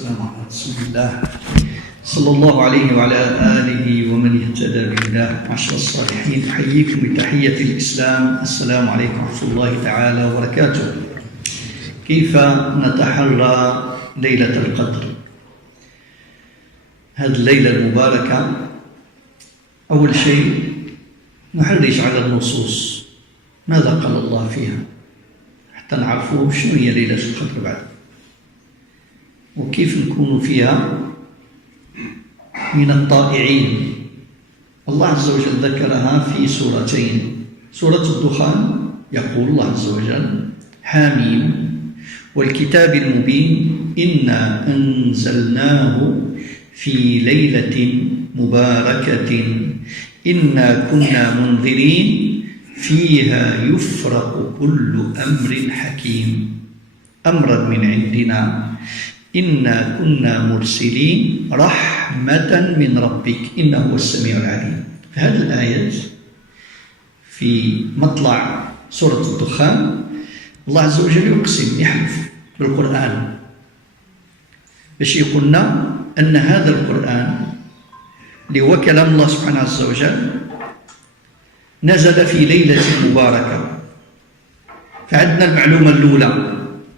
السلام على رسول الله صلى الله عليه وعلى آله ومن اهتدى بهداه. معشر الصالحين، أحييكم بتحية الإسلام. السلام عليكم ورحمة الله تعالى وبركاته. كيف نتحرى ليلة القدر؟ هذه الليلة المباركة أول شيء نحرج على النصوص، ماذا قال الله فيها حتى نعرفوا شنو هي ليلة القدر بعد، وكيف نكون فيها من الطائعين. الله عز وجل ذكرها في سورتين. سورة الدخان يقول الله عز وجل: حاميم والكتاب المبين إنا أنزلناه في ليلة مباركة إنا كنا منذرين فيها يفرق كل أمر حكيم أمرا من عندنا إنا كنا مرسلين رحمة من ربك إنه هو السميع العليم. في هذه الآيات في مطلع سورة الدخان الله عز وجل يقسم، يحلف بالقرآن باش يقولنا أن هذا القرآن اللي هو كلام الله سبحانه عز وجل نزل في ليلة مباركة. فعندنا المعلومة الأولى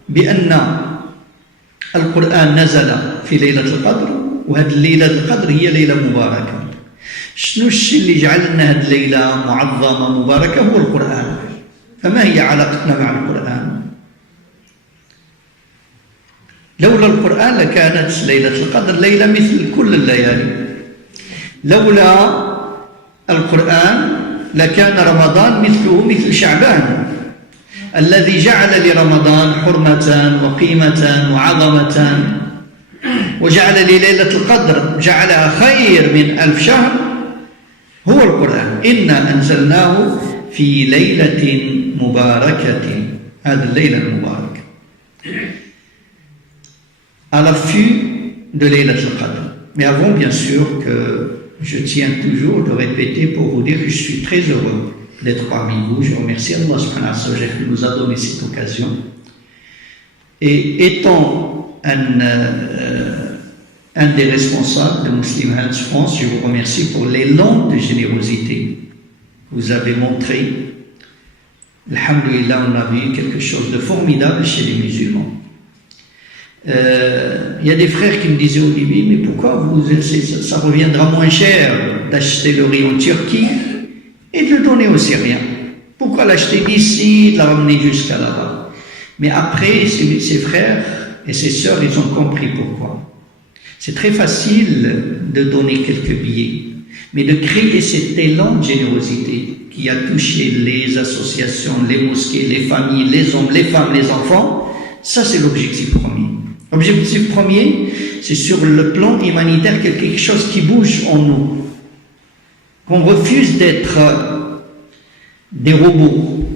بأن القرآن نزل في ليلة القدر، وهذه الليلة القدر هي ليلة مباركة. شنو الشيء اللي جعل لنا هذه الليلة معظمة مباركة؟ هو القرآن. فما هي علاقتنا مع القرآن؟ لولا القرآن لكانت ليلة القدر ليلة مثل كل الليالي. لولا القرآن لكان رمضان مثله مثل شعبان الذي جعل لرمضان حرمة وقيمة وعظمة، وجعل لليلة القدر جعلها خير من 1000 شهر هو القرآن. إنا أنزلناه في ليلة مباركة، هذه الليلة المباركة à l'affût de Laylat al-Qadr. Mais avant, bien sûr, que je tiens toujours de répéter pour vous dire que je suis très heureux d'être parmi vous. Je remercie Allah subhanahu wa ta'ala qui nous a donné cette occasion. Et étant un des responsables de Muslim Hands France, je vous remercie pour l'élan de générosité que vous avez montré. Alhamdulillah, on a vu quelque chose de formidable chez les musulmans. Il y a des frères qui me disaient au début: mais pourquoi ça reviendra moins cher d'acheter le riz en Turquie et de le donner aux Syriens? Pourquoi l'acheter d'ici, de la ramener jusqu'à là-bas? Mais après, ces frères et ces sœurs, ils ont compris pourquoi. C'est très facile de donner quelques billets, mais de créer cet élan de générosité qui a touché les associations, les mosquées, les familles, les hommes, les femmes, les enfants, ça c'est l'objectif premier. L'objectif premier, c'est sur le plan humanitaire quelque chose qui bouge en nous. Qu'on refuse d'être des robots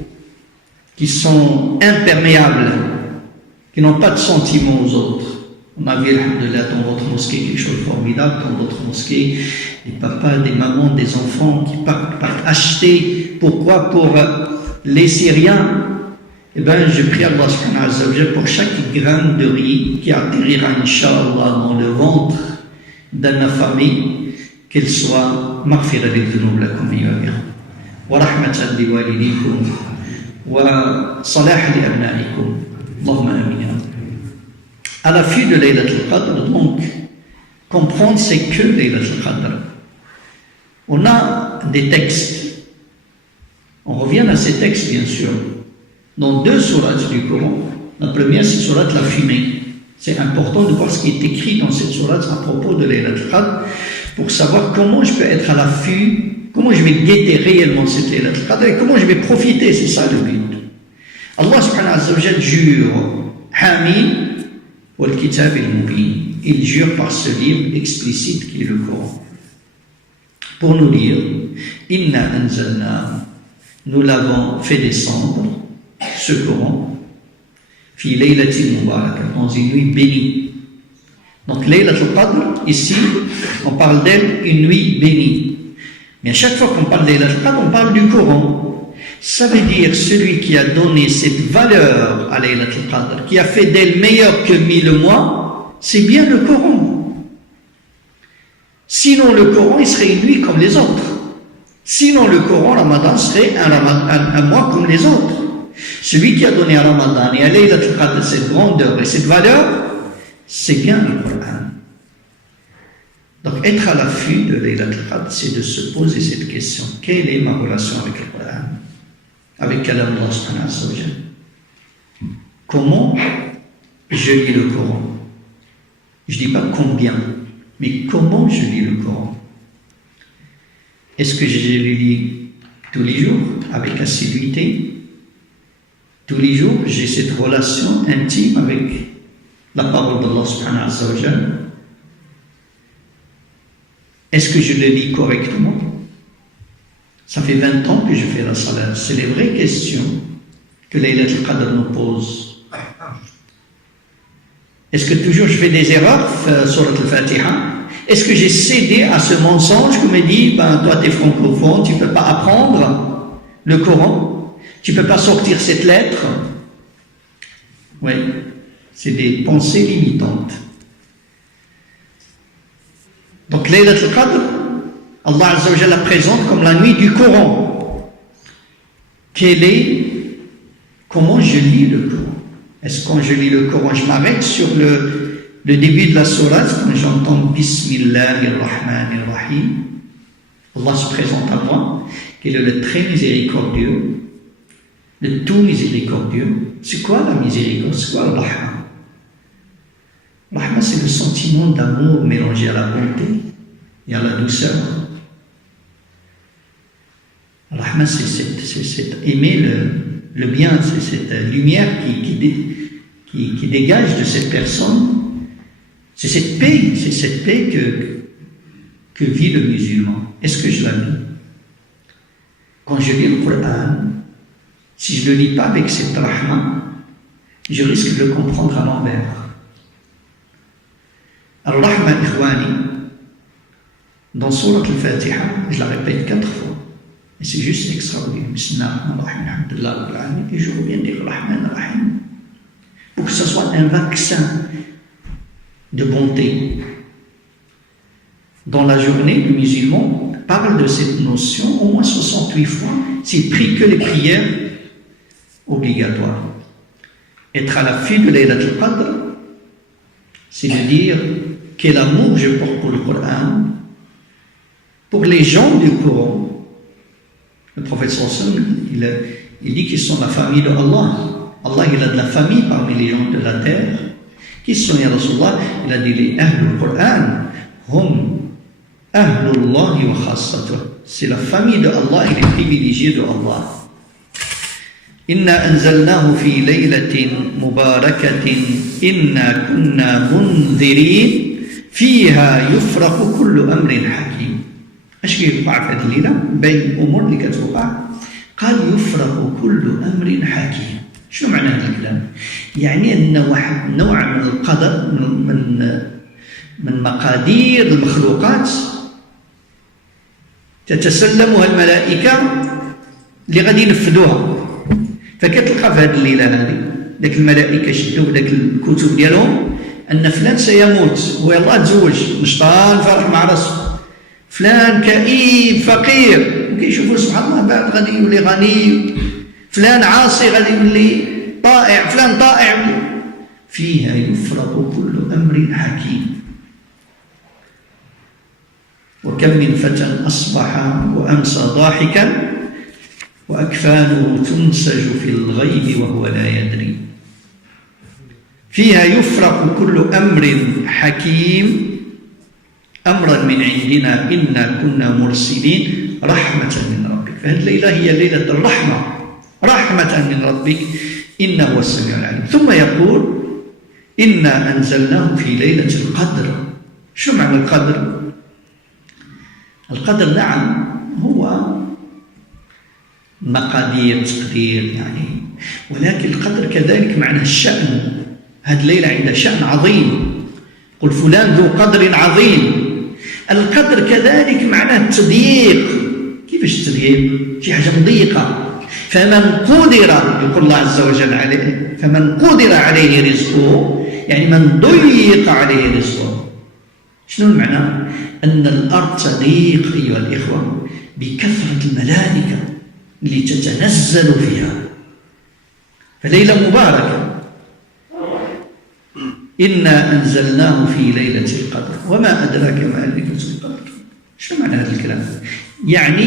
qui sont imperméables, qui n'ont pas de sentiments aux autres. On a vu, alhamdoulilah, dans votre mosquée quelque chose de formidable, dans d'autres mosquées, des papas, des mamans, des enfants qui partent acheter. Pourquoi? Pour les Syriens. Eh bien, je prie Allah subhanahu wa ta'ala pour chaque grain de riz qui atterrira, Inch'Allah, dans le ventre d'un affamé, qu'elle soit maghfira lidhunub lakum ayyuha wa rahmatan liwalidikum wa salah li abnaikum. Allahumma amin. À l'affût de Laylat al-Qadr, donc, comprendre c'est que Laylat al-Qadr. On a des textes. On revient à ces textes, bien sûr. Dans 2 sourates du Coran. La première, c'est sourate la fumée. C'est important de voir ce qui est écrit dans cette sourate à propos de Laylat al-Qadr pour savoir comment je peux être à l'affût, comment je vais guetter réellement cette Laylat al-Qadr et comment je vais profiter. C'est ça le but. Allah subhanahu wa ta'ala jure: Hamim wal kitab al-mubin. Il jure par ce livre explicite qui est le Coran. Pour nous dire: Inna anzalna, nous l'avons fait descendre, ce Coran, fi laylatin mubarak, dans une nuit bénie. Donc Laylat al-Qadr, ici, on parle d'elle, une nuit bénie. Mais à chaque fois qu'on parle de Laylat al-Qadr, on parle du Coran. Ça veut dire celui qui a donné cette valeur à Laylat al-Qadr, qui a fait d'elle meilleure que 1000 mois, c'est bien le Coran. Sinon, le Coran, il serait une nuit comme les autres. Sinon, le Coran, Ramadan, serait un mois comme les autres. Celui qui a donné à Ramadan et à Laylat al-Qadr cette grandeur et cette valeur, c'est bien le Coran. Donc, être à l'affût de Laylat al-Qadr, c'est de se poser cette question. Quelle est ma relation avec le Coran? Avec Kalam Allah subhanahu wa ta'ala? Comment je lis le Coran? Je ne dis pas combien, mais comment je lis le Coran? Est-ce que je le lis tous les jours avec assiduité? Tous les jours, j'ai cette relation intime avec la parole d'Allah subhanahu wa ta'ala. Est-ce que je le lis correctement? Ça fait 20 ans que je fais la salat. C'est les vraies questions que Laylat al-Qadr nous pose. Est-ce que toujours je fais des erreurs sur al-Fatiha? Est-ce que j'ai cédé à ce mensonge qui me dit, toi tu es francophone, tu ne peux pas apprendre le Coran, tu ne peux pas sortir cette lettre? Oui, c'est des pensées limitantes. Donc Laylat al-Qadr, Allah Azza wa Jalla la présente comme la nuit du Coran. Comment je lis le Coran? Est-ce que quand je lis le Coran, je m'arrête sur le début de la sourate, quand j'entends Bismillahirrahmanirrahim, Allah se présente à moi, qu'il est le très miséricordieux, le tout miséricordieux. C'est quoi la miséricorde? C'est quoi le rahma? Le rahma, c'est le sentiment d'amour mélangé à la bonté et à la douceur. Le rahma, c'est aimer le bien, c'est cette lumière qui dégage de cette personne. C'est cette paix que vit le musulman. Est-ce que je la vis? Quand je lis le Coran, si je ne le lis pas avec cette rahma, je risque de le comprendre à l'envers. Al-Rahma Ikhwani, dans Surat al-Fatiha, je la répète 4 fois. Et c'est juste extraordinaire. Et je reviens dire Rahman Rahim. Pour que ce soit un vaccin de bonté. Dans la journée, le musulman parle de cette notion au moins 68 fois, s'il prie que les prières obligatoires. Être à l'affût de Laylat al-Qadr, c'est de dire quel amour je porte pour le Coran, pour les gens du Coran. Le prophète sallallahu alayhi wa sallam, il dit qu'ils sont la famille de Allah. Allah, il a de la famille parmi les gens de la terre. Qui sont, ya Rasulullah? Il a dit les Ahlul Qur'an, hum Ahlullahi wa khassatuh. C'est la famille de Allah et les privilégiés de Allah. Inna anzalnahu fi laylatin mubarakatin inna kunna munzirin fiha yufraqu kullu amrin hakim. اش كيوقع في هذه الليله بين الامور اللي كتوقع؟ قال يفرق كل امر حكيم. شنو معنى هذا الكلام؟ يعني ان واحد نوع من القدر من مقادير المخلوقات تتسلمها الملائكه اللي غادي ينفذوها. فكتلقى في هذه الليله هذه ذاك الملائكه شدوا ذاك الكتب ديالهم ان فلان سيموت ويلاه تزوج مشطان فرح مع راسه. فلان كئيب فقير وكيشوفوا سبحان الله بعد غادي يولي غني. فلان عاصي غادي يولي طائع. فلان طائع. فيها يفرق كل امر حكيم. وكم من فتى اصبح وامسى ضاحكا واكفانه تنسج في الغيب وهو لا يدري. فيها يفرق كل امر حكيم أمرا من عندنا إنا كنا مرسلين رحمة من ربك. فهذه الليلة هي ليلة الرحمة، رحمة من ربك إنه هو السميع العليم. ثم يقول إنا أنزلناه في ليلة القدر. شو معنى القدر؟ القدر نعم هو مقادير تقدير يعني، ولكن القدر كذلك معنى الشأن. هذه الليلة عندها شأن عظيم. قل فلان ذو قدر عظيم. القدر كذلك معناه التضييق. كيفاش التضييق؟ شي حاجه مضيقه. فمن قدر، يقول الله عز وجل عليه، فمن قدر عليه رزقه يعني من ضيق عليه رزقه. شنو المعنى؟ أن الأرض تضيق أيها الإخوة بكثرة الملائكة اللي تتنزل فيها. فليلة مباركة، إنا أنزلناه في ليلة القدر وما أدراك ما ليلة القدر. شنو معنى هذا الكلام؟ يعني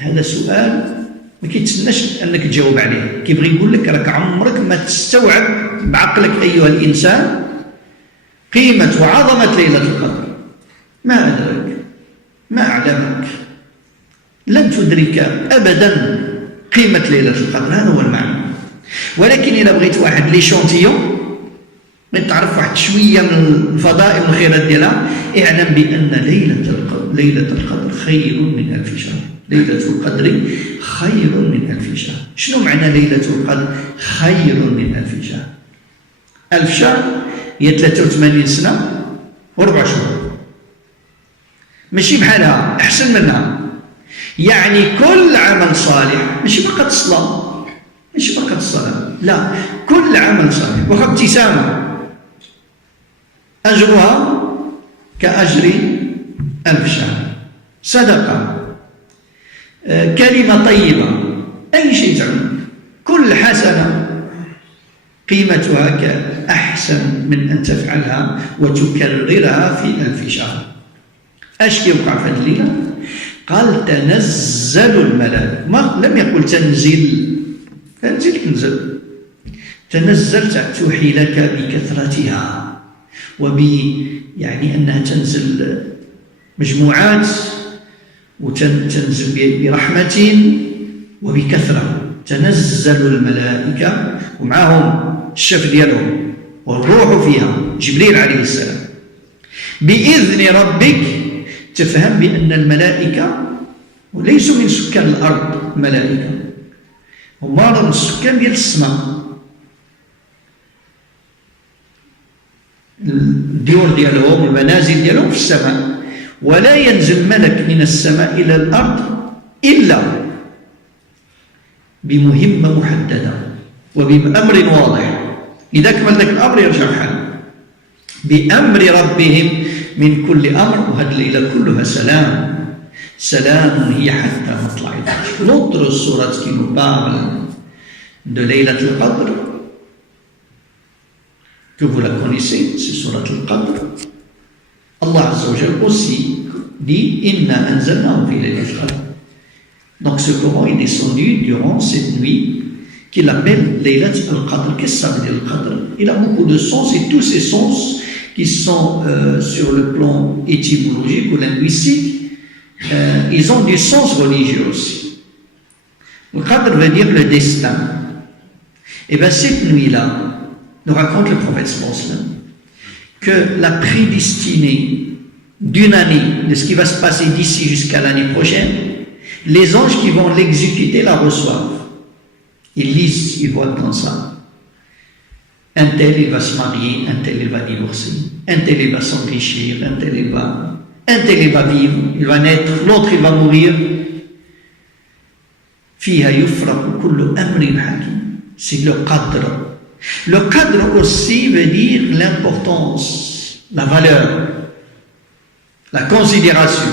هذا سؤال ما كيتسناش أنك تجاوب عليه، كيبغي يقول لك راك عمرك ما تستوعب بعقلك أيها الإنسان قيمة وعظمة ليلة القدر. ما أدراك، ما أعلمك، لن تدرك أبدا قيمة ليلة القدر. هذا هو المعنى. ولكن إذا بغيت واحد ليشونتيون تعرف واحد شوية من الفضائل والخيرات ديالها، اعلم بأن ليلة القدر خير من 1000 شهر. ليلة القدر خير من 1000 شهر. شنو معنى ليلة القدر خير من 1000 شهر؟ 1000 شهر هي 83 سنة و4 شهور، ماشي بحالها، أحسن منها. يعني كل عمل صالح، ماشي فقط الصلاة، ماشي فقط الصلاة، لا، كل عمل صالح. واخا ابتسامة أجرها كأجر 1000 شهر، صدقة، كلمة طيبة، أي شيء تعمل، كل حسنة قيمتها كأحسن من أن تفعلها وتكررها في 1000 شهر. أش كيوقع في هذه الليلة؟ قال تنزل الملائكة، ما لم يقل تنزل، تنزل، تنزل توحي لك بكثرتها يعني أنها تنزل مجموعات وتنزل برحمة وبكثرة. تنزل الملائكة ومعهم الشف ديالهم والروح فيها جبريل عليه السلام بإذن ربك. تفهم بأن الملائكة ليسوا من سكان الأرض، ملائكة هما من السكان ديال السماء، الديور ديالهم والمنازل ديالهم في السماء. ولا ينزل ملك من السماء إلى الأرض إلا بمهمة محددة وبأمر واضح. إذا كمل ذاك الأمر يرجع حال بأمر ربهم من كل أمر. وهذه الليلة كلها سلام هي حتى مطلع الفجر. L'autre sourate qui nous parle de Laylat al-Qadr, que vous la connaissez, c'est Surat al-Qadr. Allah Azza wa Jalla aussi dit Inna anzalnahu fi Laylat al-Qadr. Donc ce Coran est descendu durant cette nuit qu'il appelle Laylat al-Qadr. Qu'est-ce que ça veut dire al-Qadr? Il a beaucoup de sens, et tous ces sens qui sont sur le plan étymologique ou linguistique, ils ont du sens religieux aussi. Le Qadr veut dire le destin. Et bien cette nuit-là, nous raconte le prophète sallam que la prédestinée d'une année, de ce qui va se passer d'ici jusqu'à l'année prochaine, les anges qui vont l'exécuter la reçoivent. Ils lisent, ils voient dans ça. Un tel, il va se marier, un tel, il va divorcer, un tel, il va s'enrichir, un tel, il va vivre, il va naître, l'autre, il va mourir. فيها يفرق كل أمر حكيم. C'est le qadr. Le qadr aussi veut dire l'importance, la valeur, la considération.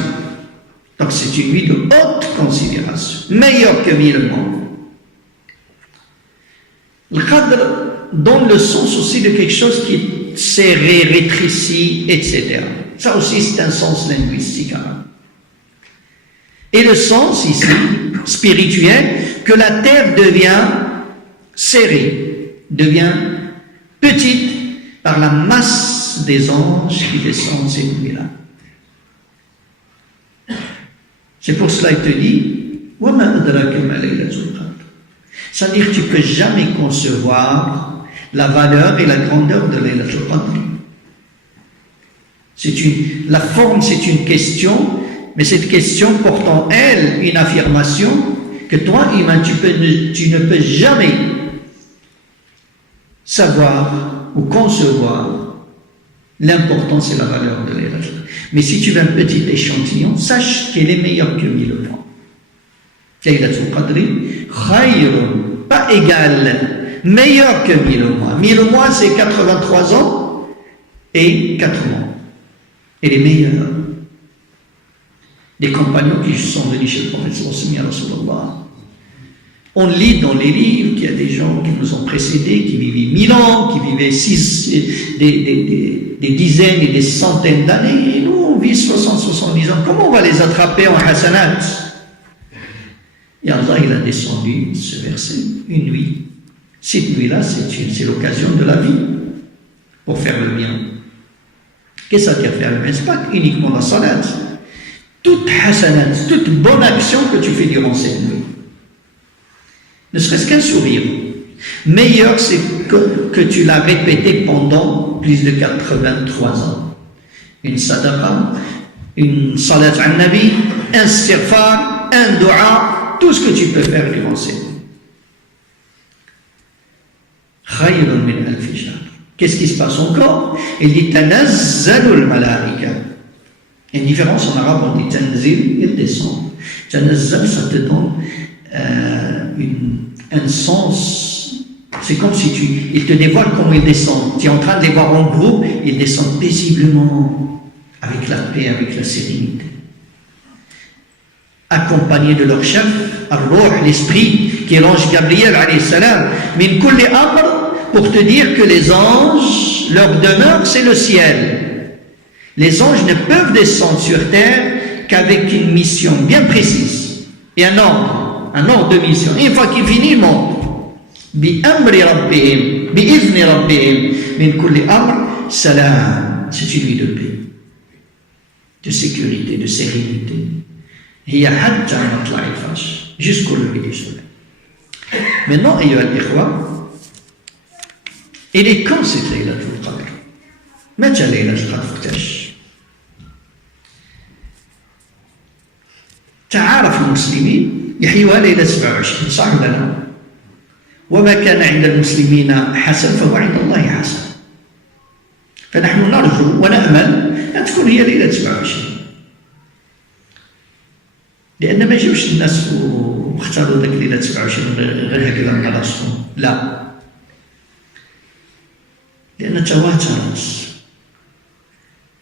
Donc c'est une nuit de haute considération, meilleure que 1000 mois. Le qadr donne le sens aussi de quelque chose qui est serré, rétréci, etc. Ça aussi c'est un sens linguistique arabe. Et le sens ici, spirituel, que la terre devient serrée, devient petite par la masse des anges qui descendent cette nuit-là. C'est pour cela qu'il te dit وَمَا أَدْرَاكَ مَا لَيْلَةُ الْقَدْرِ. C'est-à-dire que tu ne peux jamais concevoir la valeur et la grandeur de Laylat al-Qadr. La forme, c'est une question, mais cette question porte en elle une affirmation que toi, Iman, tu ne peux jamais savoir ou concevoir l'importance et la valeur de Laylat al-Qadr. Mais si tu veux un petit échantillon, sache qu'elle est meilleure que 1000 fois. Laylat al-Qadr, khayrun, pas égal, meilleure que 1000 mois. 1000 mois, c'est 83 ans et 4 mois. Elle est meilleure. Des compagnons qui sont venus chez le prophète Rasulullah. On lit dans les livres qu'il y a des gens qui nous ont précédés, qui vivaient 1000 ans, qui vivaient des dizaines et des centaines d'années, et nous on vit 60-70 ans. Comment on va les attraper en hasanat? Et Allah il a descendu ce verset une nuit. Cette nuit-là, c'est l'occasion de la vie pour faire le bien. Qu'est-ce que ça veut dire faire le bien? Ce n'est pas uniquement la salat. Toute hasanat, toute bonne action que tu fais durant cette nuit. Ne serait-ce qu'un sourire. Meilleur, c'est que tu l'as répété pendant plus de 83 ans. Une sadaqa, une salat al-nabi, un istighfar, un dua, tout ce que tu peux faire durant cette nuit. Khayrun min alfi shahr. Qu'est-ce qui se passe encore? Il dit tanazzalu al-malaika. Il y a une différence en arabe, on dit tanzil, il descend. Tanazzal, ça te donne un sens. C'est comme si il te dévoile comment ils descendent. Tu es en train de les voir en groupe, ils descendent paisiblement, avec la paix, avec la sérénité. Accompagnés de leur chef, Ar-Ruh, l'esprit, qui est l'ange Gabriel, alayhi salam, min kulli amr, pour te dire que les anges, leur demeure, c'est le ciel. Les anges ne peuvent descendre sur terre qu'avec une mission bien précise et un ordre de mission. Et une fois qu'il finit, il monte. Bi-amri rabbihim, bi-izni rabbihim, min kulli amr, salam. C'est une nuit de paix, de sécurité, de sérénité. Hiya hatta matla'i al-fajr, jusqu'au lever du soleil. Maintenant, ayyuha al-ikhwa, il est quand cette Laylatul Qadr? متى ليلة القدر؟ تعارف المسلمين يحيوها ليلة 27 صح ولا لا؟ وما كان عند المسلمين حسن فهو عند الله حسن. فنحن نرجو ونأمل أن تكون هي ليلة 27. لأن ما يجوش الناس واختاروا ذاك ليلة 27 غير هكذا من راسهم، لا. لأن تواترت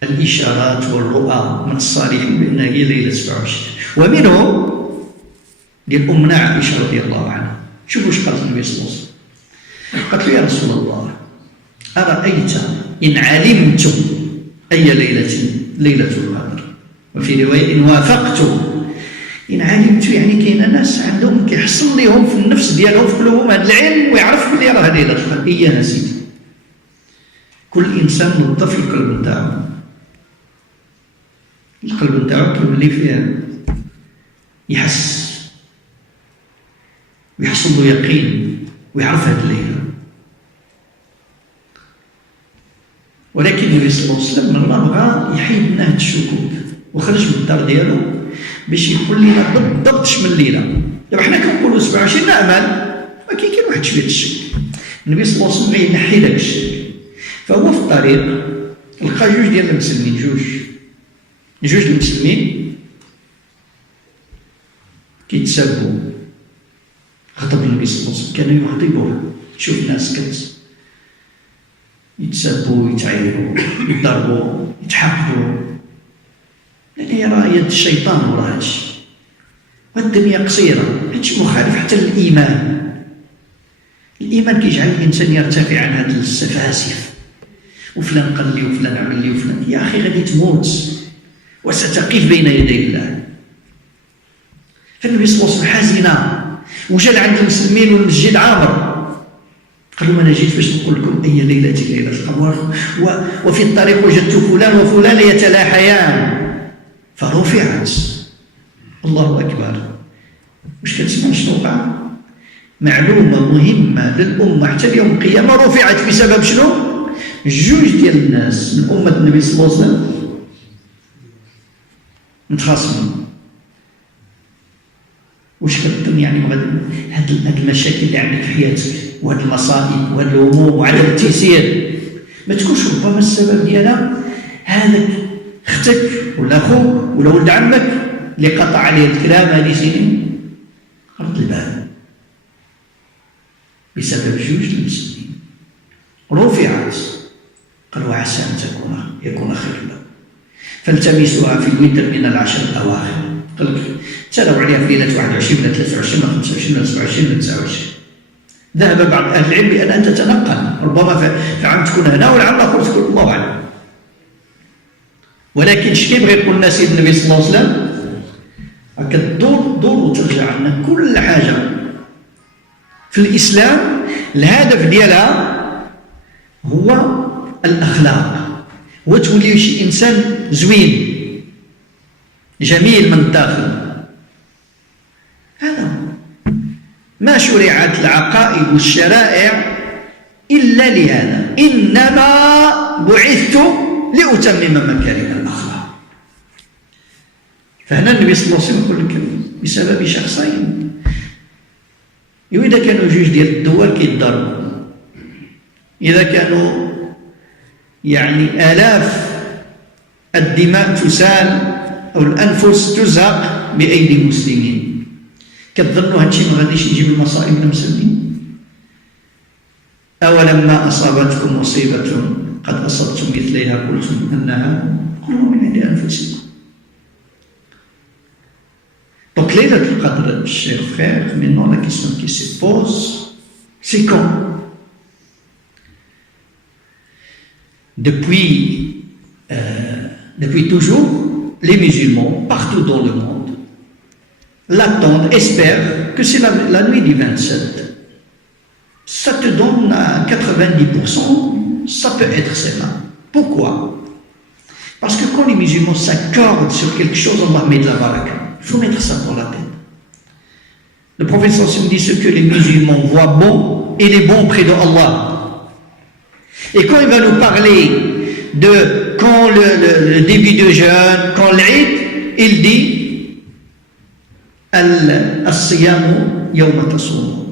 الإشارات والرؤى من الصالحين بأنها هي ليلة 27. ومنهم للأمنا عائشة رضي الله عنها. شوفوا ايش قالت النبي صلى الله عليه وسلم. قالت له يا رسول الله أرأيت إن علمت أي ليلة القدر، وفي رواية إن وافقت. إن علمت يعني كاين ناس عندهم كيحصل لهم في النفس ديالهم في قلوبهم هذا العلم ويعرف بلي راه ليلة القدر. إياها سيدي، كل إنسان نظف القلب نتاعو. القلب نتاعو اللي فيه يحس ويحصل له يقين ويعرف هذه الليلة. ولكن النبي صلى الله عليه وسلم من الله بغى يحيد لنا هاد الشكوك وخرج من الدار ديالو باش يقول لنا بالضبط شمن الليلة. دابا حنا كنقولوا 27 نأمل، ولكن كاين واحد شوية الشك. النبي صلى الله عليه وسلم غينحي داك الشك. فهو في الطريق لقى جوج ديال المسلمين، جوج المسلمين كيتسابوا. خطب النبي صلى الله عليه وسلم، كان يغضبه تشوف ناس يتسابوا، يتعايروا، يضربوا، يتحقدوا، لأن راه يد الشيطان وراه هادشي. والدنيا قصيرة، هادشي مخالف حتى للإيمان. الإيمان كيجعل الإنسان يرتفع عن هاد السفاسف. وفلان قال لي وفلان عمل لي وفلان، يا أخي غادي تموت وستقف بين يدي الله. فالنبي صلى الله عليه وسلم حزن وجا لعند المسلمين والمسجد عامر، قال لهم أنا جيت باش نقول لكم أي ليلة ليلة القدر، وفي الطريق وجدت فلان وفلان يتلاحيان فرفعت. الله أكبر. واش كتسمع شنو وقع؟ معلومة مهمة للأمة حتى اليوم القيامة رفعت بسبب شنو؟ جوج ديال الناس من أمة النبي صلى الله عليه وسلم متخاصمين. واش كتظن يعني هاد المشاكل اللي عندك في حياتك وهاد المصائب وهاد الهموم وعدم التيسير ما تكونش ربما السبب ديالها هذاك اختك ولا اخوك ولا ولد عمك اللي قطع عليه الكلام هذه سنين؟ رد البال. بسبب جوج المسلمين رفعت، قالوا عسى أن يكون خير له، فالتمسوها في الوتر من العشر الأواخر. قال لك تلاو عليها في ليلة 21 ولا 23 ولا 25 ولا 27 ولا 29. ذهب بعض أهل العلم بأنها تتنقل، ربما في عام تكون هنا والعام الآخر تكون الله أعلم. ولكن اش كيبغي يقول لنا سيدنا النبي صلى الله عليه وسلم؟ هكا الدور وترجع عنا كل حاجة في الإسلام الهدف ديالها هو الأخلاق، هو تولي شي إنسان زوين جميل من الداخل. هذا ما شرعت العقائد والشرائع إلا لهذا، إنما بعثت لأتمم مكارم الأخلاق. فهنا النبي صلى الله عليه وسلم يقول لك بسبب شخصين، إذا كانوا جوج ديال الدول كيتضربوا، إذا كانوا يعني آلاف الدماء تسال أو الأنفس تزهق بأيدي المسلمين، كتظنوا هادشي ما غاديش يجيب المصائب للمسلمين؟ أولما أصابتكم مصيبة قد أصبتم مثلها قلتم أنها قلوا من عند أنفسكم. Donc ليلة القدر, chers frères, maintenant la question qui se pose, c'est quand? Depuis toujours, les musulmans, partout dans le monde, l'attendent, espèrent que c'est la nuit du 27. Ça te donne à 90%, ça peut être celle-là. Pourquoi? Parce que quand les musulmans s'accordent sur quelque chose, Allah met de la baraka. Il faut mettre ça dans la tête. Le prophète sallallahu dit ce que les musulmans voient bon, il est bon près de Allah. Et quand il va nous parler de quand le début de jeûne, quand l'Eid, il dit Al-Siyamu yawma tasumun.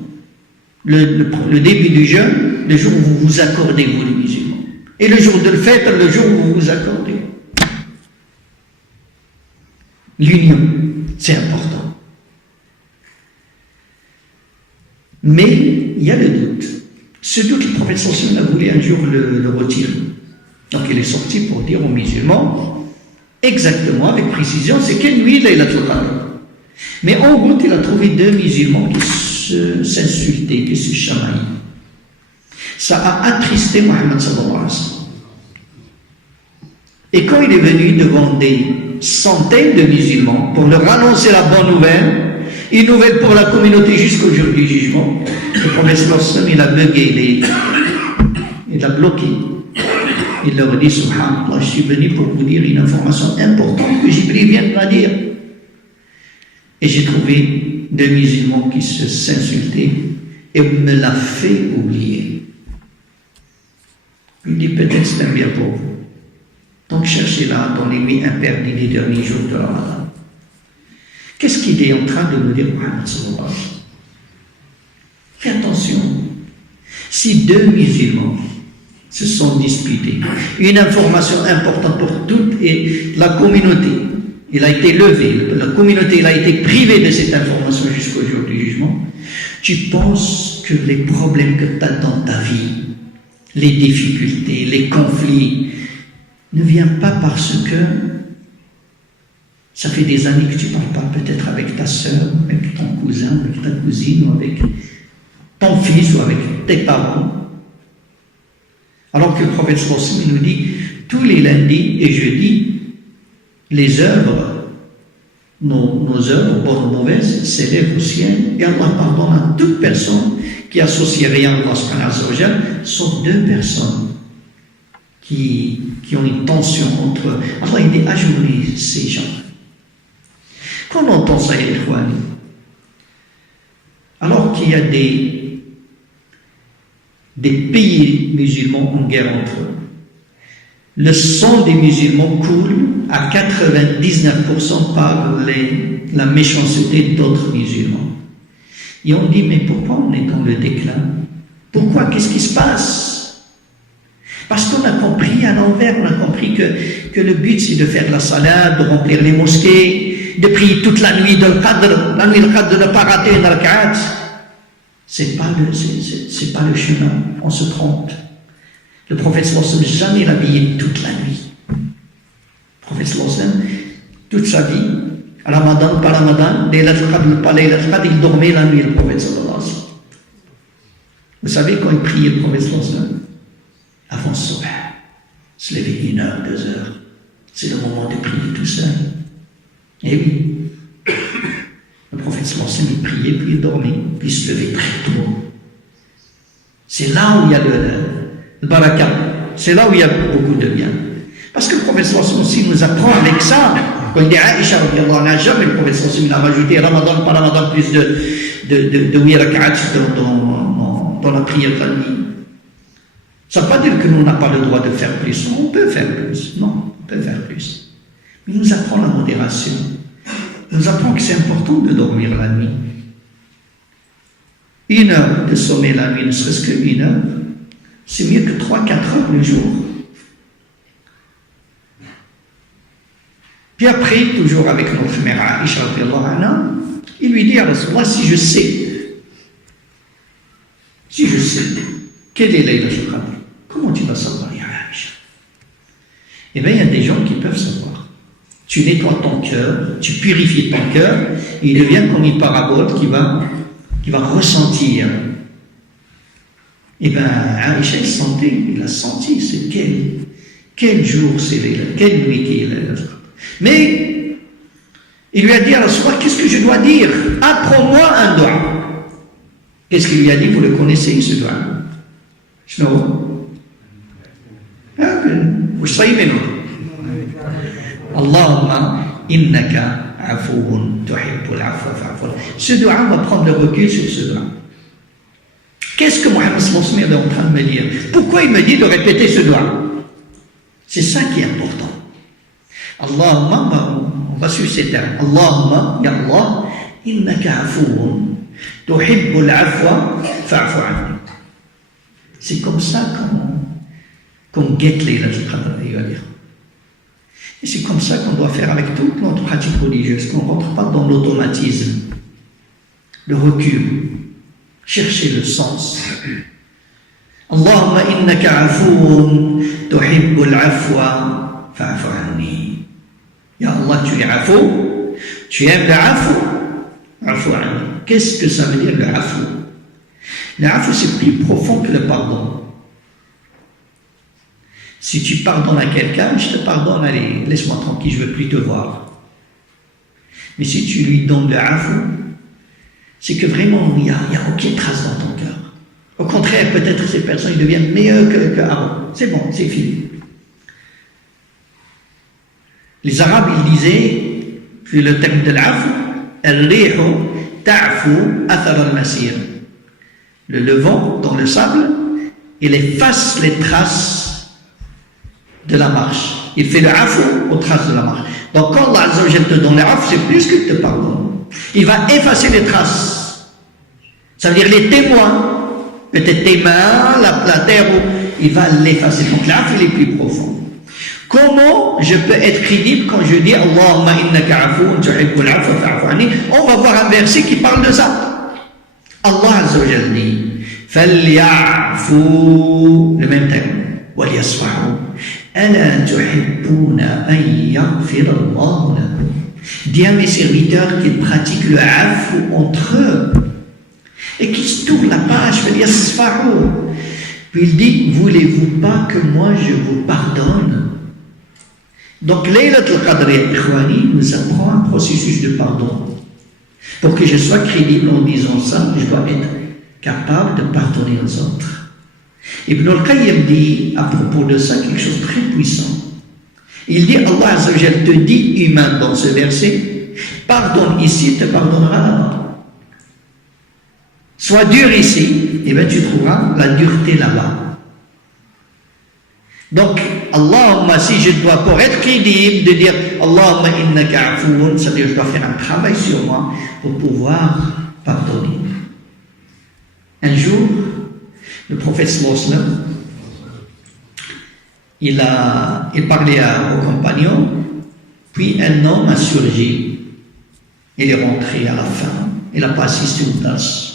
Le début du jeûne, le jour où vous vous accordez, vous les musulmans. Et le jour de le fête, le jour où vous vous accordez. L'union, c'est important. Mais il y a le doute. Ce doute, le prophète sallallahu a voulu un jour le retirer. Donc il est sorti pour dire aux musulmans, exactement, avec précision, c'est quelle nuit Laylatul Qadr. Mais en route, il a trouvé deux musulmans qui s'insultaient, qui se chamaillaient. Ça a attristé Mohammed sallallahu alayhi wa sallam. Et quand il est venu devant des centaines de musulmans pour leur annoncer la bonne nouvelle, une nouvelle pour la communauté jusqu'au jour du jugement, le prophète sallallahu alayhi wa sallam, il a bugué, il a bloqué. Il leur dit, subhanallah, je suis venu pour vous dire une information importante que Jibril vient de me dire. Et j'ai trouvé deux musulmans qui s'insultaient et me l'a fait oublier. Il dit, peut-être c'est un bien pour vous. Donc cherchez-la dans les nuits interdites des derniers jours de Ramadan. Qu'est-ce qu'il est en train de nous dire, Mohammed sallallahu alayhi wa sallam? Fais attention. Si deux musulmans se sont disputés, une information importante pour toute la communauté, il a été levé, la communauté il a été privée de cette information jusqu'au jour du jugement, tu penses que les problèmes que tu as dans ta vie, les difficultés, les conflits, ne viennent pas parce que ça fait des années que tu ne parles pas peut-être avec ta soeur, avec ton cousin, avec ta cousine, ou avec ton fils, ou avec tes parents. Alors que le prophète sallallahu alayhi wa sallam nous dit, tous les lundis et jeudis, les œuvres, nos œuvres, bonnes ou mauvaises, s'élèvent au ciel, et Allah pardonne à toute personne qui associe rien à Allah subhanahu wa ta'ala, sauf deux personnes qui ont une tension entre eux. Allah il dit, ajournez ces gens. Quand on entend ça, alors qu'il y a des pays musulmans en guerre entre eux, le sang des musulmans coule à 99% par la méchanceté d'autres musulmans. Et on dit, mais pourquoi on est dans le déclin? Pourquoi? Qu'est-ce qui se passe? Parce qu'on a compris à l'envers, on a compris que le but c'est de faire la salade, de remplir les mosquées, de prier toute la nuit de l'Qadr, la nuit de l'Qadr, de ne pas rater une rak'at. c'est pas le chemin, on se trompe. Le prophète sallallahu alayhi wa sallam jamais l'habillé toute la nuit. Le prophète sallallahu alayhi wa sallam, toute sa vie, Ramadan, pas Ramadan, Laylatul Qadr, pas Laylatul Qadr, il dormait la nuit, le prophète sallallahu alayhi wa sallam. Vous savez quand il priait le prophète sallallahu alayhi wa sallam? Avant le soir, se lever 1 heure, 2 heures. C'est le moment de prier tout seul. Eh oui. Le prophète sallallahu alayhi wa sallam, il priait, puis il dormait, puis il se levait très tôt. C'est là où il y a le baraka. C'est là où il y a beaucoup de bien. Parce que le prophète sallallahu alayhi wa sallam aussi nous apprend avec ça. Quand il dit Aïcha, jamais le prophète sallallahu alayhi wa sallam a rajouté Ramadan, pas Ramadan, plus de 8 rak'at dans la prière de la nuit. Ça ne veut pas dire que nous n'avons pas le droit de faire plus. On peut faire plus. Non, on peut faire plus. Mais il nous apprend la modération. Il nous apprend que c'est important de dormir la nuit. 1 heure de sommeil la nuit, ne serait-ce que 1 heure, c'est mieux que 3-4 heures le jour. Puis après, toujours avec notre mère Aïcha, il lui dit à Rasulullah, si je sais, quelle est Laylatul Qadr, comment tu vas savoir, ya Aïcha? Eh bien, il y a des gens qui peuvent savoir. Tu nettoies ton cœur, tu purifies ton cœur, et il devient comme une parabole qui va ressentir. Eh bien, Aïcha, il a senti, c'est quel jour c'est Laylatul, quelle nuit qui est Laylatul Qadr. Mais, il lui a dit à Rasulullah, qu'est-ce que je dois dire? Apprends-moi un doigt. Qu'est-ce qu'il lui a dit? Vous le connaissez, ce doigt? شنو؟ وش صاير منه؟ اللهم إنك عفو تحب العفو فاعف عني. Ce doigt, on va prendre le recul sur ce doigt. Qu'est-ce que Mohammed sallallahu alayhi wa sallam est en train de me dire? Pourquoi il me dit de répéter ce doigt? C'est ça qui est important. Allahumma, on va suivre ces termes. Allahumma, ya Allah, innaka afoun, tuhibbul afwa, fa'fu anni. C'est comme ça qu'on guette Laylatul Qadr, il va dire. Et c'est comme ça qu'on doit faire avec toute notre pratique religieuse, qu'on ne rentre pas dans l'automatisme, le recul, chercher le sens. Allahumma innaka afoun, tuhibbul afwa, fa'fu anni. Ya Allah, tu es afou, tu aimes le afou. Afou anni. Qu'est-ce que ça veut dire le afou? Le afou, c'est plus profond que le pardon. Si tu pardonnes à quelqu'un, je te pardonne, allez, laisse-moi tranquille, je ne veux plus te voir. Mais si tu lui donnes le afou, c'est que vraiment, il n'y a aucune trace dans ton cœur. Au contraire, peut-être ces personnes ils deviennent meilleures qu'avant. C'est bon, c'est fini. Les Arabes, ils disaient, puis le terme de l'afou, al-rihu ta'fu athar al-masir. Le vent dans le sable, il efface les traces de la marche. Il fait le afou aux traces de la marche. Donc quand Allah Azza wa Jalla te donne le afou, c'est plus qu'il te pardonne. Il va effacer les traces. Ça veut dire les témoins. Peut-être tes mains, la terre, il va l'effacer. Donc l'afou, il est plus profond. Comment je peux être crédible quand je dis Allahumma innaka afoun tuhibbul afwa fa'fu anni? On va voir un verset qui parle de ça. Allah Azza wa Jalla dit فَلْيَعْفُوا, le même terme, وَلْيَصْفَحُوا أَلَا تُحِبُّونَ أَنْ يَغْفِرَ اللَّهُ لَكُمْ. Dis à mes serviteurs qu'ils pratiquent le afou entre eux et qu'ils se tournent la page, فَلْيَصْفَحُوا. Puis il dit, voulez-vous pas que moi je vous pardonne? Donc Laylatul Qadr nous apprend un processus de pardon. Pour que je sois crédible en disant ça, je dois être capable de pardonner aux autres. Ibn al-Qayyim dit à propos de ça quelque chose de très puissant. Il dit, Allah Azza wa Jalla te dit, humain dans ce verset, pardonne ici, te pardonnera là-bas. Sois dur ici, et bien tu trouveras la dureté là-bas. Donc, Allahumma, si je dois, pour être crédible, de dire Allahumma innaka afoun, ça veut dire que je dois faire un travail sur moi pour pouvoir pardonner. Un jour, le prophète sallallahu alayhi wa sallam, il parlait aux compagnons, puis un homme a surgi. Il est rentré à la fin, il n'a pas assisté aux tâches.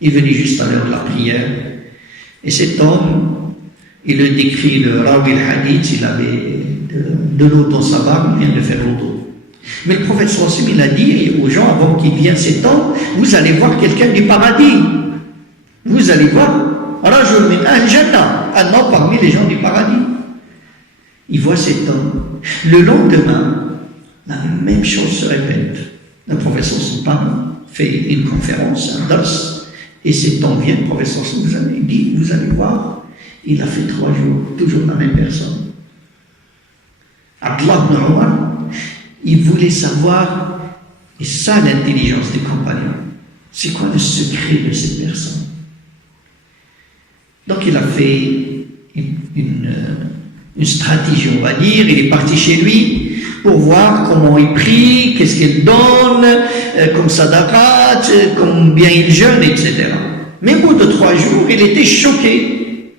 Il venait juste à l'heure de la prière. Et cet homme, il le décrit, le Rawi al-Hadith, il avait de l'eau dans sa barbe, il vient de faire l'eau. Mais le prophète sallallahu alayhi wa sallam, il a dit aux gens, avant qu'il vienne cet homme, vous allez voir quelqu'un du paradis. Vous allez voir Rajul min al-Jannah, un homme parmi les gens du paradis. Il voit cet homme. Le lendemain, la même chose se répète. Le professeur Sultan fait une conférence, un dars, et cet homme vient, le professeur Sultan dit, vous allez voir, il a fait 3 jours, toujours la même personne. Abdullah ibn Umar, il voulait savoir, et ça l'intelligence des compagnons, c'est quoi le secret de cette personne? Donc il a fait une stratégie, on va dire, il est parti chez lui pour voir comment il prie, qu'est-ce qu'il donne, comme sadaqat, combien il jeûne, etc. Mais au bout de 3 jours, il était choqué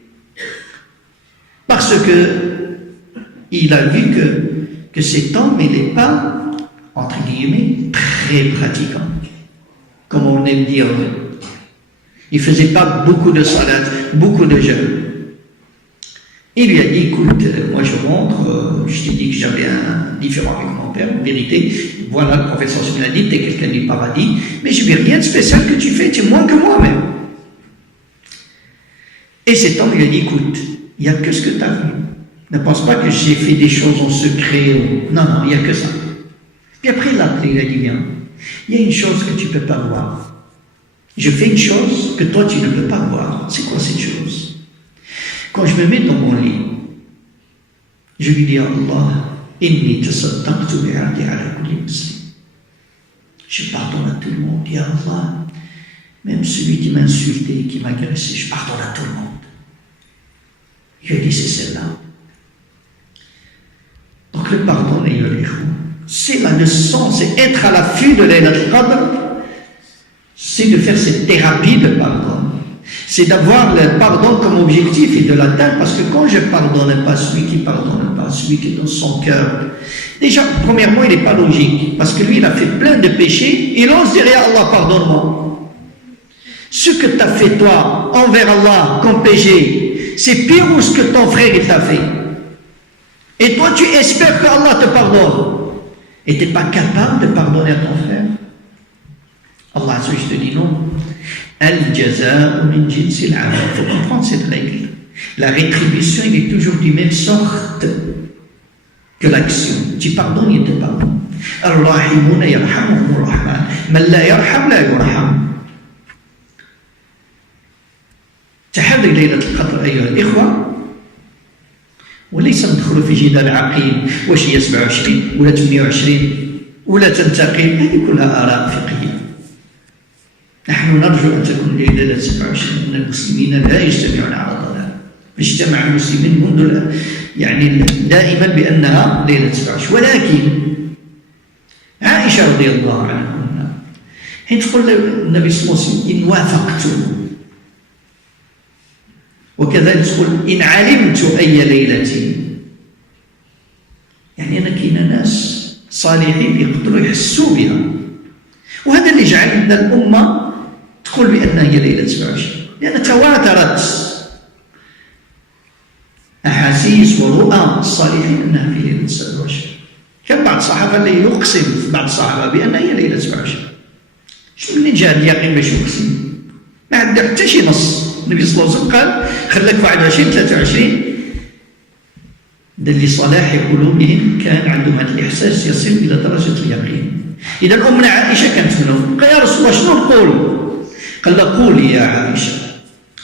parce que il a vu que cet homme, il n'est pas, entre guillemets, très pratiquant, comme on aime dire. Il ne faisait pas beaucoup de salat, beaucoup de jeûne. Il lui a dit, écoute, moi je rentre, je t'ai dit que j'avais un différend avec mon père, en vérité, voilà, le professeur m'a dit, tu es quelqu'un du paradis, mais je ne veux rien de spécial que tu fais, tu es moins que moi-même. Et cet homme lui a dit, écoute, il n'y a que ce que tu as vu. Ne pense pas que j'ai fait des choses en secret. Non, il n'y a que ça. Puis après, il a appelé, il a dit, viens, il y a une chose que tu ne peux pas voir. Je fais une chose que toi tu ne peux pas voir. C'est quoi cette chose? Quand je me mets dans mon lit, je lui dis à Allah, inni tasaddaqtu bi'adi ala kulli muslim. Je pardonne à tout le monde. Ya Allah, même celui qui m'a insulté, qui m'a agressé, je pardonne à tout le monde. Je lui ai dit, c'est celle-là. Donc le pardon, c'est la leçon, c'est être à l'affût de Laylatul Qadr. C'est de faire cette thérapie de pardon. C'est d'avoir le pardon comme objectif et de l'atteindre, parce que quand je ne pardonne pas celui qui ne pardonne pas, celui qui est dans son cœur, déjà, premièrement, il n'est pas logique, parce que lui, il a fait plein de péchés, il ose dire à Allah, pardonne-moi. Ce que tu as fait, toi, envers Allah, comme péché, c'est pire que ce que ton frère il t'a fait. Et toi, tu espères que Allah te pardonne. Et tu n'es pas capable de pardonner à ton frère. Allah Azza wa Jalla te dit non. Al-jaza'u min jinsil amal. Il faut comprendre cette règle. La rétribution, il est toujours du même sorte que l'action. Tu pardonnes, il te pardonne. Ar-rahimuna yarhamuhumur rahman. Man la yarham la yurham. تحري ليلة القدر أيها الإخوة، وليس ندخل في جدال عقيم واش هي 27 ولا 28 ولا تنتقل، هذه كلها آراء فقهية. نحن نرجو أن تكون ليلة 27 أن المسلمين لا يجتمعون على ضلال. اجتمع المسلمين منذ يعني دائما بأنها ليلة 27، ولكن عائشة رضي الله عنها حين تقول النبي صلى الله عليه وسلم إن وافقت، وكذلك تقول إن علمت أي ليلة، يعني أنا كاين ناس صالحين يقدروا يحسوا بها، وهذا اللي جعل أن الأمة تقول بأنها هي ليلة 27، لأن تواترت أحاسيس ورؤى الصالحين أنها في ليلة 27. كان بعض الصحابة اللي يقسم بعض الصحابة بأنها هي ليلة 27. شو منين جاء اليقين باش يقسم؟ ما عنده حتى شي نص. النبي صلى الله عليه وسلم قال خليك 21 23 لصلاح قلوبهم، كان عندهم هذا الإحساس يصل إلى درجة اليقين. إذا أمنا عائشة كانت منهم، قال يا رسول الله شنو نقول؟ قال له قولي يا عائشة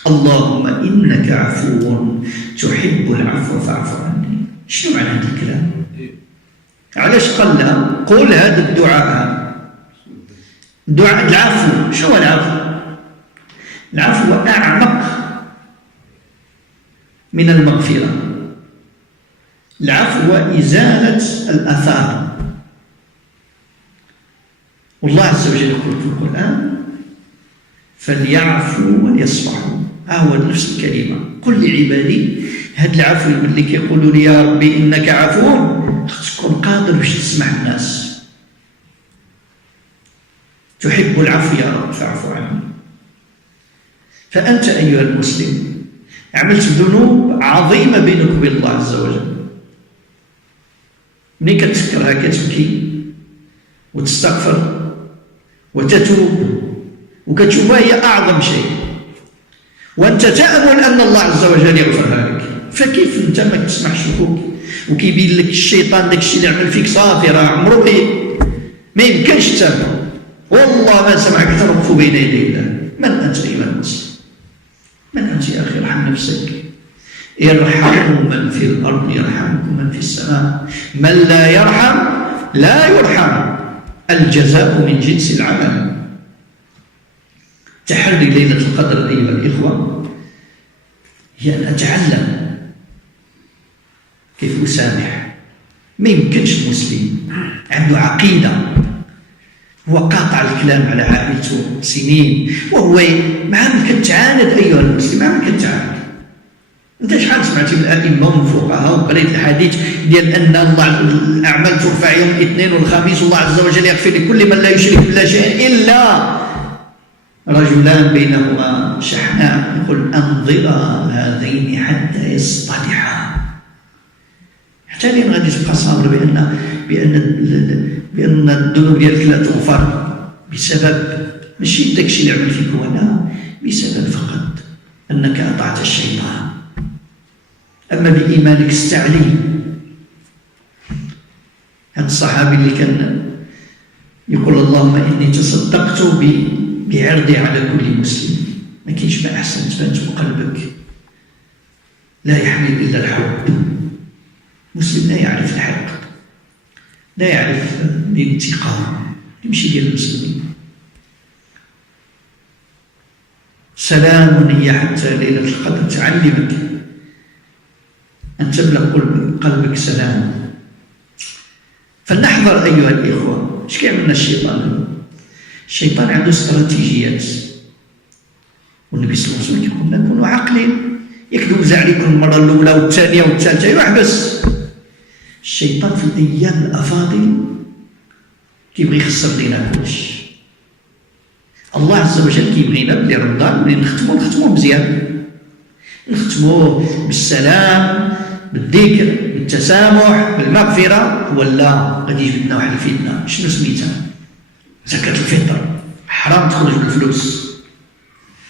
اللهم إنك عفو تحب العفو فاعف عني. شنو معنى هذا الكلام؟ علاش قال لها قول هذا الدعاء؟ دعاء العفو. شنو هو العفو؟ العفو أعمق من المغفرة. العفو هو إزالة الآثار. والله عز وجل يقول في القرآن فليعفوا وليصفحوا. هو نفس الكلمة. قل لعبادي هذا العفو اللي كيقولوا لي يا ربي إنك عفو، تكون قادر باش تسمح الناس. تحب العفو يا رب فاعف عني. فأنت أيها المسلم عملت ذنوب عظيمة بينك وبين الله عز وجل. ملي كتفكرها كتبكي وتستغفر وتتوب، وكتشوفها هي أعظم شيء، وأنت تأمل أن الله عز وجل يغفرها لك. فكيف أنت ما كتسمعش خوك وكيبين لك الشيطان داك الشيء اللي عمل فيك صافي راه عمرو ما يمكنش تسامحو، والله ما سمعك ترفو بين يدي الله. من أنت أيها المسلم؟ من أنت يا أخي؟ ارحم نفسك. ارحموا من في الأرض يرحمكم من في السماء. من لا يرحم لا يرحم. الجزاء من جنس العمل. تحري ليلة القدر أيها الإخوة هي أن أتعلم كيف أسامح. ما يمكنش المسلم عنده عقيدة هو قاطع الكلام على عائلته سنين، وهو ما كتعاند أيها المسلم، ما كتعاند. أنت شحال سمعتي من الأئمة ومن الفقهاء وقريت الحديث ديال أن الله الأعمال ترفع يوم الاثنين والخميس، والله عز وجل يغفر لكل من لا يشرك بالله شيئا إلا رجلان بينهما شحناء، يقول أنظرا هذين حتى يصطلحا. حتى لين غادي تبقى صابر بأن الذنوب ديالك لا تغفر بسبب ماشي داكشي اللي عمل فيك، ولا بسبب فقط أنك أطعت الشيطان. أما بإيمانك استعلي. هذا الصحابي اللي كان يقول اللهم إني تصدقت بعرضي على كل مسلم. ما كاينش ما أحسن تبات بقلبك لا يحمل إلا الحب. مسلم لا يعرف الحق، لا يعرف الانتقام، يمشي ديال المسلمين. سلام هي حتى ليلة القدر تعلمك أن تملأ قلبك سلام. فلنحذر أيها الإخوة. اش كيعملنا الشيطان؟ الشيطان عنده استراتيجيات، والنبي صلى الله عليه وسلم يقول لنا كونوا عاقلين. يكذب عليكم المرة الأولى والثانية والثالثة يحبس. الشيطان في الأيام الأفاضل كيبغي يخسر لينا كلشي. الله عز وجل كيبغينا بلي رمضان ملي نختموه مزيان، نختموه بالسلام بالذكر بالتسامح بالمغفرة، ولا غادي يجيب لنا واحد الفتنة. شنو سميتها؟ زكاة الفطر. حرام تخرج بالفلوس.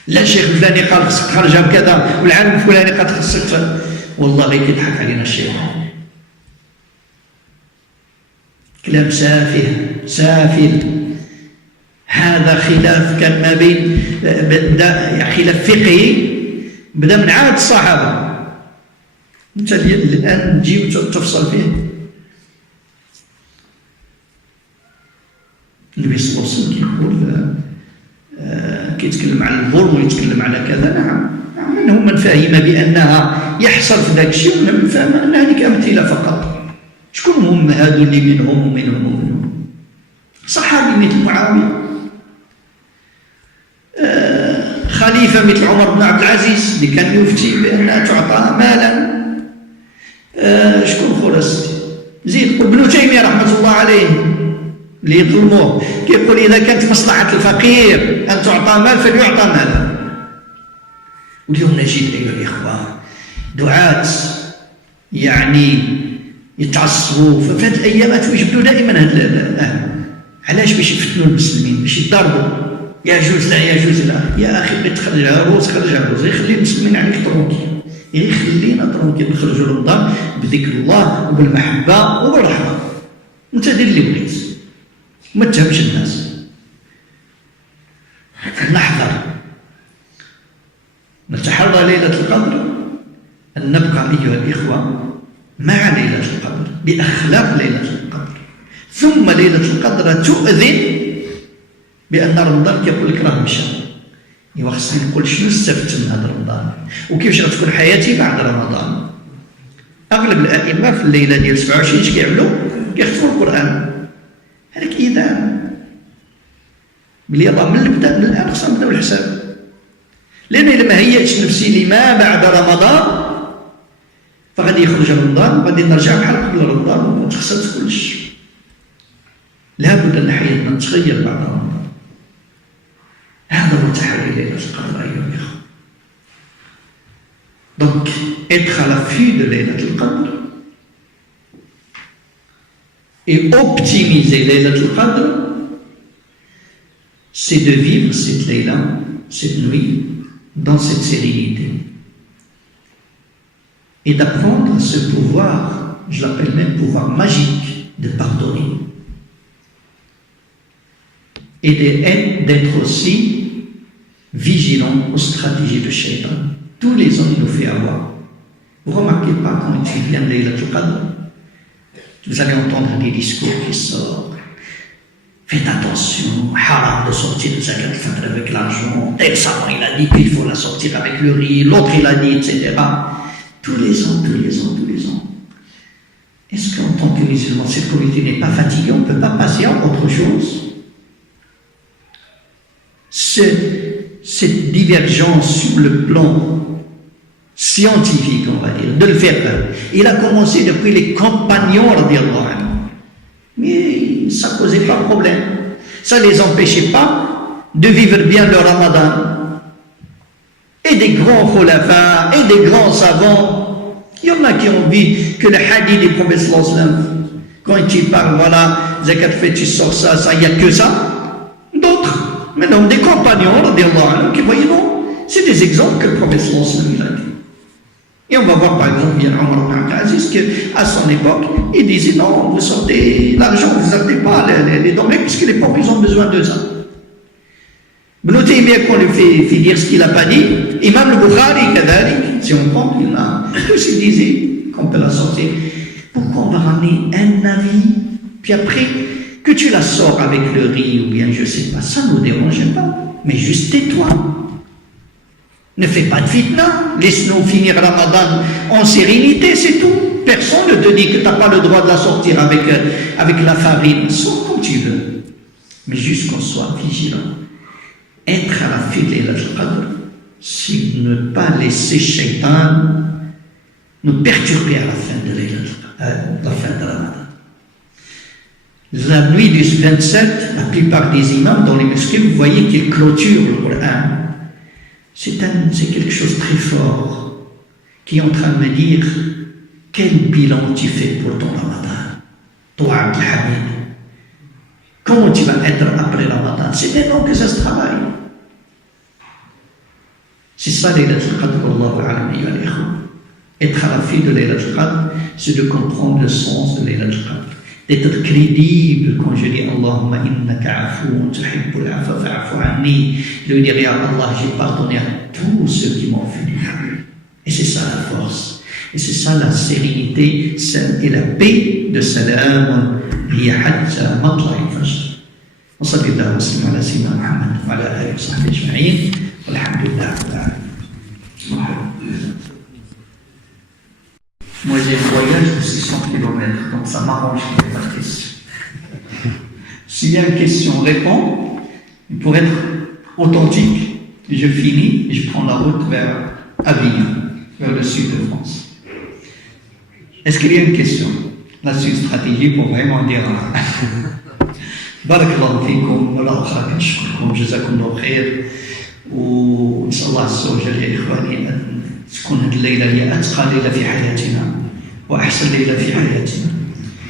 لا الشيخ الفلاني قال خصك تخرجها بكذا، والعالم الفلاني قال خصك. والله غير كيضحك علينا الشيطان. كلام سافل. هذا خلاف كان ما بين خلاف فقهي بدا من عهد الصحابة. انت الآن تجي وتفصل فيه. النبي صلى الله عليه وسلم كيقول كيتكلم على البر ويتكلم على كذا. نعم منهم من فهم بأنها يحصل في ذاك الشيء، ومن من فهم أن هذيك أمثلة فقط. شكون هم هادو اللي منهم ومنهم؟ صحابي مثل معاوية، خليفة مثل عمر بن عبد العزيز اللي كان يفتي بأنها تعطى مالا. شكون خرست؟ زيد ابن تيمية رحمة الله عليه اللي يظلموه كيقول إذا كانت مصلحة الفقير أن تعطى مال فليعطى مالا. واليوم نجد أيها الإخوة دعاة يعني يتعصبوا في هذه الأيامات ويجبدوا دائما هذا. علاش؟ باش يفتنوا المسلمين، باش يضربوا يجوز لا يجوز لا. يا أخي بغيت تخرج عروس خرج عروس، يخلي المسلمين عليك طرونكي، يخلينا طرونكي نخرجوا رمضان بذكر الله وبالمحبة وبالرحمة. أنت دير اللي بغيت، ما تهمش الناس. نحذر، نتحرى ليلة القدر أن نبقى أيها الإخوة مع ليلة القدر بأخلاق ليلة القدر. ثم ليلة القدر تؤذن بأن رمضان كيقول لك راه مشى. إيوا خصني نقول شنو استفدت من هذا رمضان وكيفاش غتكون حياتي بعد رمضان. أغلب الأئمة في الليلة ديال 27 اش كيعملوا؟ كيختموا القرآن. هذاك إذان بلي يلاه من الآن خصنا نبداو الحساب، لأن إلا ما هيأتش نفسي لما بعد رمضان فغادي يخرج رمضان وغادي نرجع بحال قبل رمضان وتخسرت كلشي. لابد أن حياتنا تتغير بعد رمضان. هذا هو تحري ليلة القدر أيها الإخوة. Donc, être à l'affût de Laylatul Qadr et optimiser Laylatul Qadr, c'est de vivre cette Layla, cette nuit, dans cette sérénité. Et d'apprendre ce pouvoir, je l'appelle même pouvoir magique, de pardonner. Et d'être aussi vigilant aux stratégies de Shaitan. Tous les ans, il nous fait avoir. Vous ne remarquez pas quand il vient de Laylatul Qadr, vous allez entendre des discours qui sortent. Faites attention, haram de sortir de zakat al-fitr avec l'argent. Tel savant, il a dit qu'il faut la sortir avec le riz, l'autre il a dit, etc. Tous les ans. Est-ce qu'en tant que musulman, cette communauté n'est pas fatiguée? On ne peut pas passer à autre chose? Cette divergence sur le plan scientifique, on va dire, de le faire. Il a commencé depuis les compagnons, mais ça ne posait pas de problème. Ça ne les empêchait pas de vivre bien le ramadan. Et des grands khulafas, et des grands savants. Il y en a qui ont dit que le hadith du prophète sallallahu alayhi wa sallam, quand il parle, voilà, zakat fait, tu sors ça, il n'y a que ça. D'autres, mais non, des compagnons, qui voyaient, non, c'est des exemples que le prophète sallallahu alayhi wa sallam a dit. Et on va voir par exemple bien Omar ibn Abdelaziz qu'à son époque, il disait non, vous sortez l'argent, vous n'achetez pas les denrées puisque les pauvres ils ont besoin de ça. Ibn Taymiyyah, qu'on lui fait dire ce qu'il n'a pas dit, Imam al-Bukhari, Kadalik, si on compte, il a tous il disait qu'on peut la sortir. Pourquoi on va ramener un avis, puis après que tu la sors avec le riz ou bien je ne sais pas, ça ne nous dérange pas, mais juste tais-toi. Ne fais pas de fitna, laisse-nous finir Ramadan en sérénité, c'est tout. Personne ne te dit que tu n'as pas le droit de la sortir avec la farine. Sors comme tu veux. Mais juste qu'on soit vigilant. Être à la fin de Laylatul Qadr, c'est ne pas laisser Shaitan nous perturber à la fin de Ramadan. La nuit du 27, la plupart des imams dans les mosquées, vous voyez qu'ils clôturent le Coran. C'est quelque chose de très fort qui est en train de me dire quel bilan tu fais pour ton Ramadan. Toi, Abdelhamid, comment tu vas être après Ramadan? C'est maintenant que ça se travaille. C'est ça Laylatul Qadr, Wallahu a'lam, ayyuha al-ikhwa. Être à la fin de Laylatul Qadr, c'est de comprendre le sens de Laylatul Qadr. D'être crédible quand je dis Allahumma innaka afoun tuhibbul afwa fa'fu anni. Je lui dirai à Allah, j'ai pardonné à tous ceux qui m'ont fait du mal. Et c'est ça la force. Et c'est ça la sérénité et la paix de salam hiya hatta matla'i al-fajr. Wa sallallahu wa sallam ala sayyidina Muhammad wa ala alihi wa sahbihi ajma'in. Walhamdulillah rabbil alamin. Moi j'ai un voyage de 600 km, donc ça m'arrange qu'il n'y ait pas de question. S'il y a une question, réponds. Pour être authentique, je finis et je prends la route vers Avignon, vers le sud de France. Est-ce qu'il y a une question? Là c'est une stratégie pour vraiment dire Barakallahu fikum, wa la akhra nashkurukum, jazakumullahu khair. ونسأل الله عز وجل يا إخواني أن تكون هذه الليلة هي أتقى ليلة في حياتنا وأحسن ليلة في حياتنا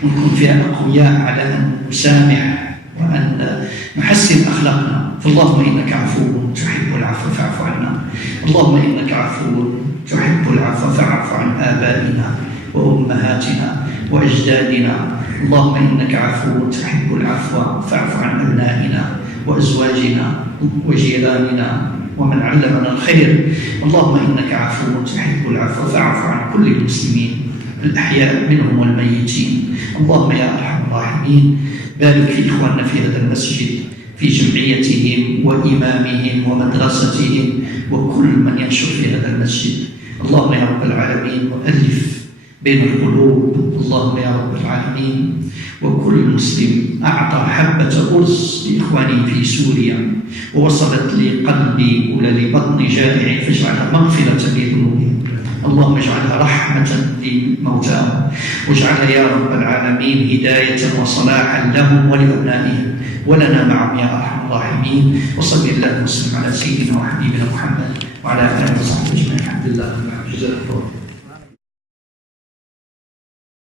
ونكون فيها أقوياء على أن نسامح وأن نحسن أخلاقنا فاللهم إنك عفو تحب العفو فاعف عنا اللهم إنك عفو تحب العفو فاعف عن آبائنا وأمهاتنا وأجدادنا اللهم إنك عفو تحب العفو فاعف عن أبنائنا وأزواجنا وجيراننا ومن علمنا الخير اللهم إنك عفو تحب العفو فاعف عن كل المسلمين الأحياء منهم والميتين اللهم يا أرحم الراحمين بارك في إخواننا في هذا المسجد في جمعيتهم وإمامهم ومدرستهم وكل من ينشر في هذا المسجد اللهم يا رب العالمين وألف بين القلوب اللهم يا رب العالمين وكل مسلم أعطى حبة أرز لإخوانه في سوريا ووصلت لقلبي ولا لبطن جائع فاجعلها مغفرة لذنوبهم اللهم اجعلها رحمة لموتاهم واجعلها يا رب العالمين هداية وصلاحا لهم ولأبنائهم ولنا معهم يا أرحم الراحمين وصلى الله وسلم على سيدنا وحبيبنا محمد وعلى آله وصحبه أجمعين الحمد لله. plusieurs fois.